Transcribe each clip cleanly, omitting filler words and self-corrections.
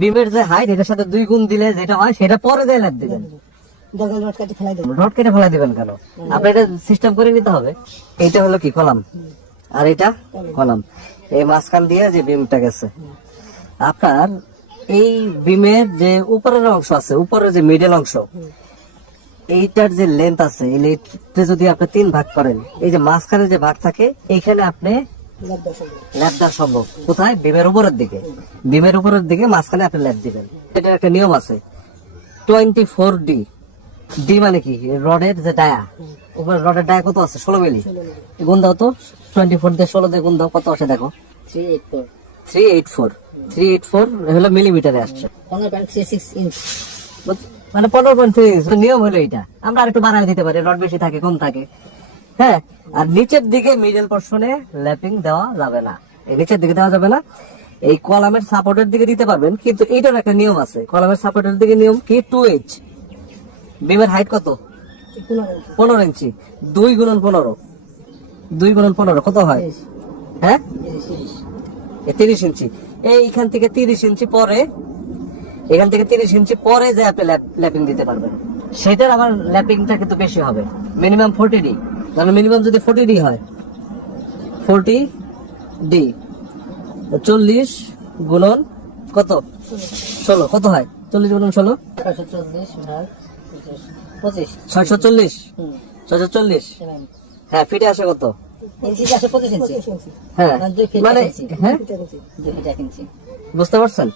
বিমের যে হাইট এটার সাথে 2 গুণ দিলে যেটা হয় সেটা পরে যায় ল্যাপ দিবেন। রড কেটে ফেলাই দিবেন কেন? আপনি এটা সিস্টেম করে নিতে হবে। এইটা হলো কি কলাম, আর এটা কলাম। এই মাঝখান দিয়ে যে বিমটা গেছে, আপনার এই বিমের যে উপরের অংশ আছে, উপরের যে মিডল অংশ, এইটার যে লেন্থ আছে, এই লেন্থে যদি আপনি 3 ভাগ করেন, এই যে মাঝখানে যে ভাগ থাকে এইখানে আপনি ল্যাপ দেওয়া সম্ভব। কোথায়? বিমের উপরের দিকে। বিমের উপরের দিকে মাঝখানে আপনি ল্যাপ দিবেন। এটার একটা নিয়ম আছে 24D। ডি মানে কি? রডের যে ডায়া, উপরে রডের ডায়া কত আছে? 16 মিলি। গুণ দাও তো, 24 দিয়ে 16 দিয়ে গুণ দাও, কত আসে দেখো? 384 হলো মিলিমিটারে আসছে, 15.36 ইঞ্চ। মানে 15.3। নিয়ম হলো এটা। আমরা আর একটু বাড়ায় দিতে পারি, রড বেশি থাকে কম থাকে। হ্যাঁ, আর নিচের দিকে মিডল পোর্শনে ল্যাপিং দেওয়া যাবে না, এই নিচের দিকে দেওয়া যাবে না। এই কলামের সাপোর্টের দিকে দিতে পারবেন, কিন্তু এইটার একটা নিয়ম আছে। কলামের সাপোর্টের দিকে নিয়ম কি? 2H। বিমের হাইট কত? 15 ইঞ্চি। 2 গুণন 15, 2 গুণন 15 কত হয়? হ্যাঁ, 30 ইঞ্চি। এইখান থেকে 30 ইঞ্চি পরে, এখান থেকে 30 ইঞ্চি পরে যে আপনি ল্যাপিং দিতে পারবেন, সেটার আমার ল্যাপিংটা কিন্তু বেশি হবে। Minimum 40D। কারণ মিনিমাম যদি 40D হয়, 40D 40 গুণন কত? 16 কত হয়? 40 গুণন 16 640। 640, হ্যাঁ, ফিটে আসে কত? হ্যাঁ, মানে হ্যাঁ, বুঝতে পারছেন?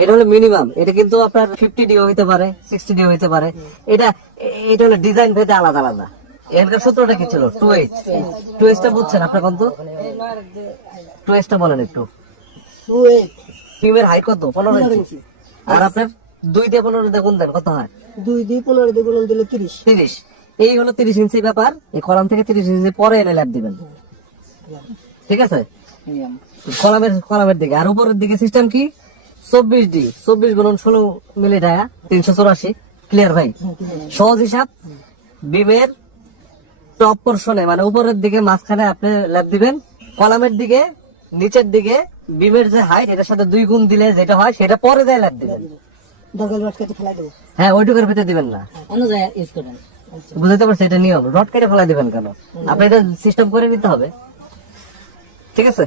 এটা হলো মিনিমাম। এটা কিন্তু আপনার 50D হইতে পারে, 60D হইতে পারে। এটা এটা হলো ডিজাইন ভেদে আলাদা আলাদা। এখানকার সূত্রটা কি ছিল? 2H। 2H টা বুঝছেন আপনার? কত 2H টা বলেন একটু। বিমের হাইট কত? 15 ইঞ্চি। আর আপনার 2 দিয়ে 15 দিয়ে গুণ দেন, কত হয়? 2 দিয়ে 15 দিয়ে গুণ দিলে 30। 30। এই হলো 30 ইঞ্চি ব্যাপার। এই কলাম থেকে 30 ইঞ্চি পরে এনে ল্যাপ দিবেন, ঠিক আছে? কলামের দিকে। আর উপরের দিকে সিস্টেম কি? 24D। 24 গুণন 16 মিলি ডায়া, 384। ক্লিয়ার ভাই? সহজ হিসাব। বিমের টপ পোর্শনে মানে উপরের দিকে মাঝখানে আপনি ল্যাপ দিবেন। কলামের দিকে নিচের দিকে বিমের যে হাইট এটার সাথে 2 গুণ দিলে যেটা হয় সেটা পরে যায় ল্যাপ দিবেন। হ্যাঁ, ওইটুকুর ভিতরে দিবেন না, বুঝতে পারছি? এটা নিয়ম। রড কেটে ফেলা দিবেন কেন? আপনি এটা সিস্টেম করে নিতে হবে, ঠিক আছে?